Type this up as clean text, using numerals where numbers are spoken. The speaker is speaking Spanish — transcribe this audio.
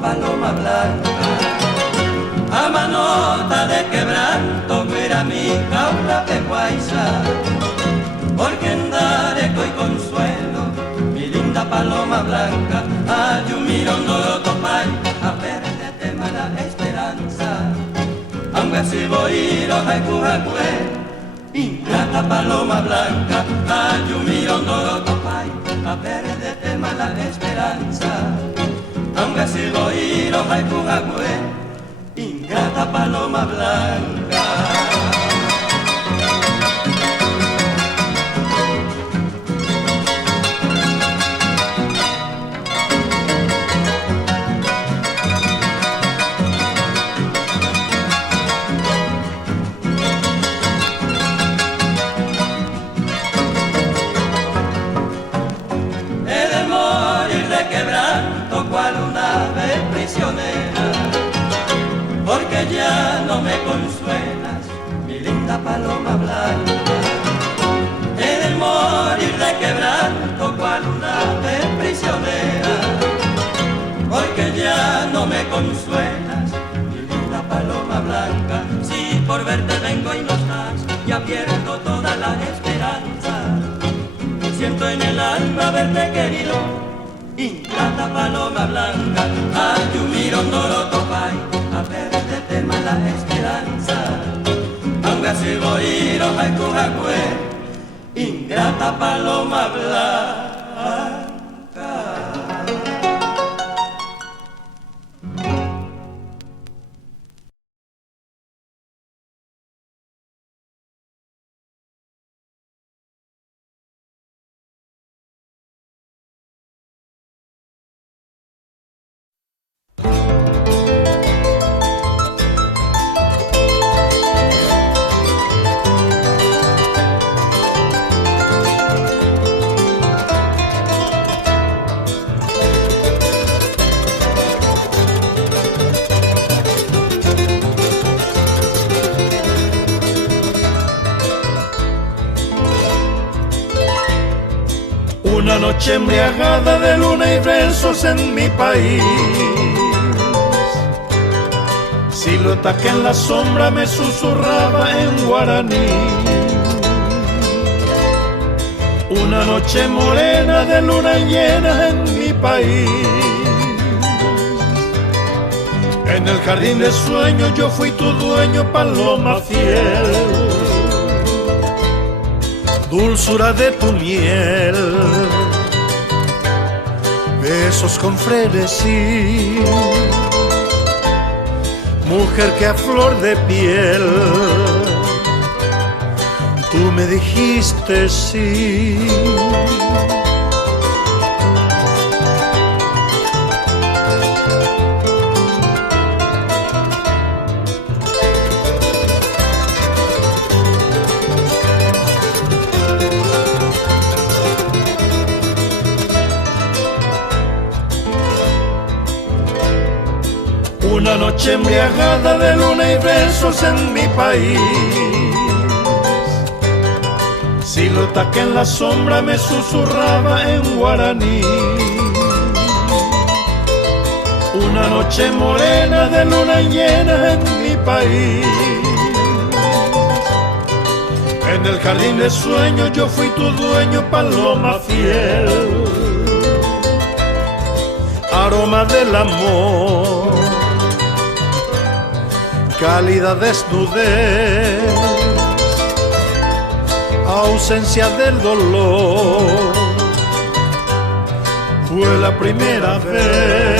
paloma blanca. A manota de quebranto mira mi jaula de guaysa, porque andaré coi consuelo, mi linda paloma blanca. Ay, un mirón no lo topay, a perderte mala esperanza. Aunque si voy a jacue, ingrata paloma blanca. Ay, un mirón no lo topay, a perderte mala esperanza. Aunque si voy a jacue, ingrata paloma blanca. He de morir de quebranto cual una ave prisionera, porque ya no me consuelas, mi linda paloma blanca. He de morir de quebranto cual una ave prisionera, porque ya no me consuelas, mi linda paloma blanca. Si por verte vengo y no estás, ya pierdo toda la esperanza. Siento en el alma haberte querido, ingrata paloma blanca. Ay, un mirón no lo topay, a perderte mala esperanza. Aunque así voy a ir a jacue, ingrata paloma blanca. Una noche embriagada de luna y besos en mi país, silueta que en la sombra me susurraba en guaraní. Una noche morena de luna llena en mi país, en el jardín de sueños yo fui tu dueño, paloma fiel. Dulzura de tu miel, besos con frenesí, mujer que a flor de piel, tú me dijiste sí. Una noche embriagada de luna y besos en mi país, silueta que en la sombra me susurraba en guaraní. Una noche morena de luna llena en mi país, en el jardín de sueños yo fui tu dueño, paloma fiel. Aroma del amor, cálida desnudez, ausencia del dolor, fue la primera vez.